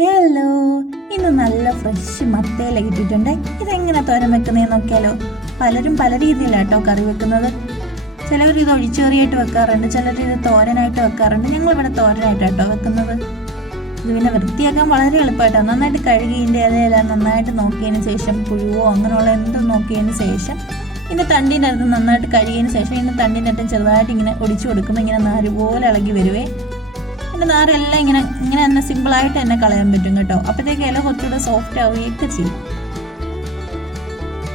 Hello ഇന്ന് നല്ല fresh മത്തയില കിട്ടിയിട്ടുണ്ട്. ഇതെങ്ങനെ തോരൻ വെക്കുന്നതെന്ന് നോക്കിയാലോ? പലരും പല രീതിയിലാണ് കേട്ടോ കറി വെക്കുന്നത്. ചിലവർ ഇത് ഒഴിച്ചേറിയായിട്ട് വെക്കാറുണ്ട് ചിലർ ഇത് തോരനായിട്ട് വെക്കാറുണ്ട്. ഞങ്ങൾ ഇവിടെ തോരനായിട്ട് കേട്ടോ വെക്കുന്നത്. ഇത് പിന്നെ വൃത്തിയാക്കാൻ വളരെ എളുപ്പമായിട്ടാണ് നന്നായിട്ട് കഴുകിയതിന്റെ അതെല്ലാം നന്നായിട്ട് നോക്കിയതിന് ശേഷം പുഴുവോ അങ്ങനെയുള്ള എന്തും നോക്കിയതിന് ശേഷം ഇതിന്റെ തണ്ടിന്റെ അടുത്ത് നന്നായിട്ട് കഴുകിയതിന് ശേഷം ഇതിന്റെ തണ്ടിന്റെ അടുത്ത് ചെറുതായിട്ട് ഇങ്ങനെ ഒടിച്ചു കൊടുക്കുമ്പോൾ ഇങ്ങനെ നാല് പോലെ ഇളകി വരുവേ. എന്റെ നാരെല്ലാം ഇങ്ങനെ ഇങ്ങനെ തന്നെ സിമ്പിളായിട്ട് തന്നെ കളയാൻ പറ്റും കേട്ടോ. അപ്പോഴത്തേക്ക് ഇല കുറച്ചുകൂടെ സോഫ്റ്റ് ആവുകയൊക്കെ ചെയ്യും.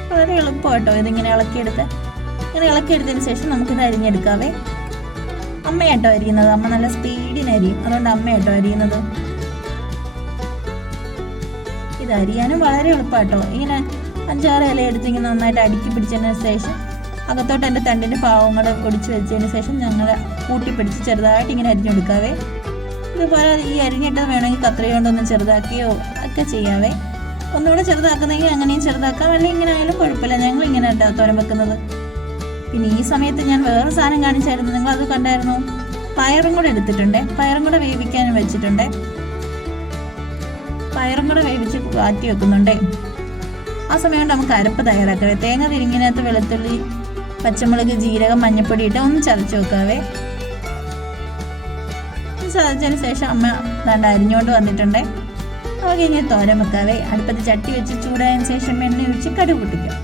വളരെ എളുപ്പം കേട്ടോ ഇതിങ്ങനെ ഇളക്കിയെടുത്ത്. ഇങ്ങനെ ഇളക്കിയെടുത്തതിന് ശേഷം നമുക്കിത് അരിഞ്ഞെടുക്കാവേ. അമ്മയാട്ടോ അരിയുന്നത്. അമ്മ നല്ല സ്പീഡിന് അരിയും. അതുകൊണ്ട് അമ്മയാട്ടോ അരിയുന്നത്. ഇത് അരിയാനും വളരെ എളുപ്പമാട്ടോ. ഇങ്ങനെ അഞ്ചാറ് ഇല എടുത്ത് ഇങ്ങനെ നന്നായിട്ട് അടുക്കി പിടിച്ചതിന് ശേഷം അകത്തോട്ട് എന്റെ തണ്ടിന്റെ പാവങ്ങൾ ഒടിച്ച് വെച്ചതിന് ശേഷം ഞങ്ങൾ കൂട്ടി പിടിച്ച് ചെറുതായിട്ട് ഇങ്ങനെ അരിഞ്ഞെടുക്കാവേ. ഇതുപോലെ ഈ അരിഞ്ഞിട്ടത് വേണമെങ്കിൽ കത്രിക കൊണ്ടൊന്ന് ചെറുതാക്കിയോ ഒക്കെ ചെയ്യാവേ. ഒന്നുകൂടെ ചെറുതാക്കുന്നെങ്കിൽ അങ്ങനെയും ചെറുതാക്കാം. അല്ലെങ്കിൽ ഇങ്ങനെ ആയാലും കുഴപ്പമില്ല. ഞങ്ങൾ ഇങ്ങനെ കേട്ടോ തോരൻ വെക്കുന്നത്. പിന്നെ ഈ സമയത്ത് ഞാൻ വേറെ സാധനം കാണിച്ചായിരുന്നു. നിങ്ങൾ അത് കണ്ടായിരുന്നു? പയറും കൂടെ എടുത്തിട്ടുണ്ട്. പയറും കൂടെ വേവിക്കാനും വെച്ചിട്ടുണ്ട്. പയറും കൂടെ വേവിച്ച് വാറ്റി വെക്കുന്നുണ്ടേ. ആ സമയം നമുക്ക് അരപ്പ് തയ്യാറാക്കാവേ. തേങ്ങ തിരിങ്ങിനകത്ത് വെളുത്തുള്ളി പച്ചമുളക് ജീരകം മഞ്ഞപ്പൊടി ഇട്ട് ഒന്ന് ചതച്ച് വെക്കാവേ. ചതച്ചതിന് ശേഷം അമ്മ ദാണ്ട് അരിഞ്ഞുകൊണ്ട് വന്നിട്ടുണ്ട്. നമുക്ക് ഇനി തോരൻ വെക്കാവേ അടുപ്പത്ത് ചട്ടി വെച്ച് ചൂടായതിന് ശേഷം എണ്ണ ഒഴിച്ച് കടുക് പൊട്ടിക്കാം.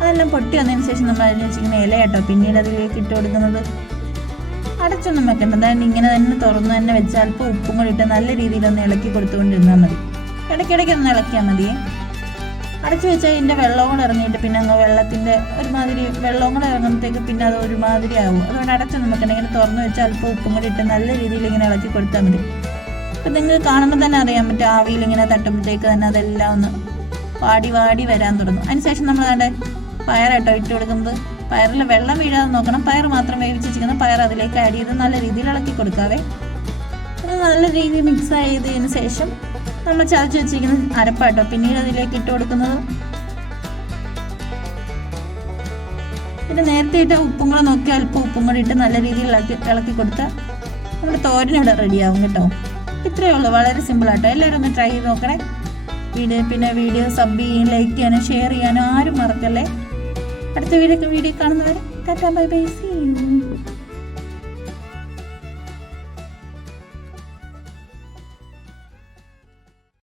അതെല്ലാം പൊട്ടി വന്നതിന് ശേഷം നമ്മൾ അതിന് വെച്ചിരിക്കുന്ന ഇല കേട്ടോ പിന്നീട് അതിലേക്ക് ഇട്ട് കൊടുക്കുന്നത്. അടച്ചൊന്നും വെക്കണ്ട. അതായത് ഇങ്ങനെ തന്നെ തുറന്നു തന്നെ വെച്ചാൽ അല്പം ഉപ്പും കൂടി ഇട്ട് നല്ല രീതിയിൽ ഒന്ന് ഇളക്കി കൊടുത്തുകൊണ്ടിരുന്നാൽ മതി. ഇടയ്ക്കിടയ്ക്ക് ഒന്ന് ഇളക്കിയാൽ മതിയേ. അടച്ചു വെച്ചാൽ ഇതിന്റെ വെള്ളവും കൂടെ ഇറങ്ങിയിട്ട് പിന്നെ അങ്ങ് വെള്ളത്തിന്റെ ഒരുമാതിരി വെള്ളവും കൂടെ ഇറങ്ങുമ്പോഴത്തേക്ക് പിന്നെ അത് ഒരുമാതിരി ആവും അതുകൊണ്ട് അടച്ച് നമുക്ക് ഇങ്ങനെ തുറന്നു വെച്ചാൽ അല്പം ഉപ്പും കൂടി ഇട്ട് നല്ല രീതിയിൽ ഇങ്ങനെ ഇളക്കി കൊടുത്താൽ മതി. അപ്പം നിങ്ങൾക്ക് കാണുമ്പോൾ തന്നെ അറിയാൻ പറ്റും ആവിയിൽ ഇങ്ങനെ തട്ടുമ്പോഴത്തേക്ക് തന്നെ അതെല്ലാം ഒന്ന് വാടി വാടി വരാൻ തുടങ്ങും. അതിനുശേഷം നമ്മൾ അവിടെ പയറാട്ടോ ഇട്ട് കൊടുക്കുന്നത്. പയറിൽ വെള്ളം വീഴാതെ നോക്കണം. പയർ മാത്രം വേവിച്ച് വെച്ചിരിക്കുന്ന പയർ അതിലേക്ക് ആഡ് ചെയ്ത് നല്ല രീതിയിൽ ഇളക്കി കൊടുക്കാവേ. നല്ല രീതിയിൽ മിക്സ് ചെയ്തതിന് ശേഷം നമ്മൾ ചതച്ച് വെച്ചിരിക്കുന്ന അരപ്പാട്ടോ. പിന്നീട് അതിലേക്ക് ഇട്ട് കൊടുക്കുന്നത് പിന്നെ നേരത്തെ ഇട്ട ഉപ്പും കൂടെ നോക്കി അല്പം ഉപ്പും കൂടെ ഇട്ട് നല്ല രീതിയിൽ ഇളക്കി ഇളക്കി കൊടുത്താൽ നമ്മുടെ തോരൻ റെഡിയാവും കേട്ടോ. ഇത്രയേ ഉള്ളൂ. വളരെ സിമ്പിൾ ആട്ടോ. എല്ലാവരും ഒന്ന് ട്രൈ ചെയ്ത് നോക്കണേ. വീഡിയോ പിന്നെ വീഡിയോ സബ് ചെയ്യാനും ലൈക്ക് ചെയ്യാനും ഷെയർ ചെയ്യാനും ആരും മറക്കല്ലേ. അടുത്ത വീഡിയോ വീഡിയോ കാണുന്നവരെ tata bye bye. See you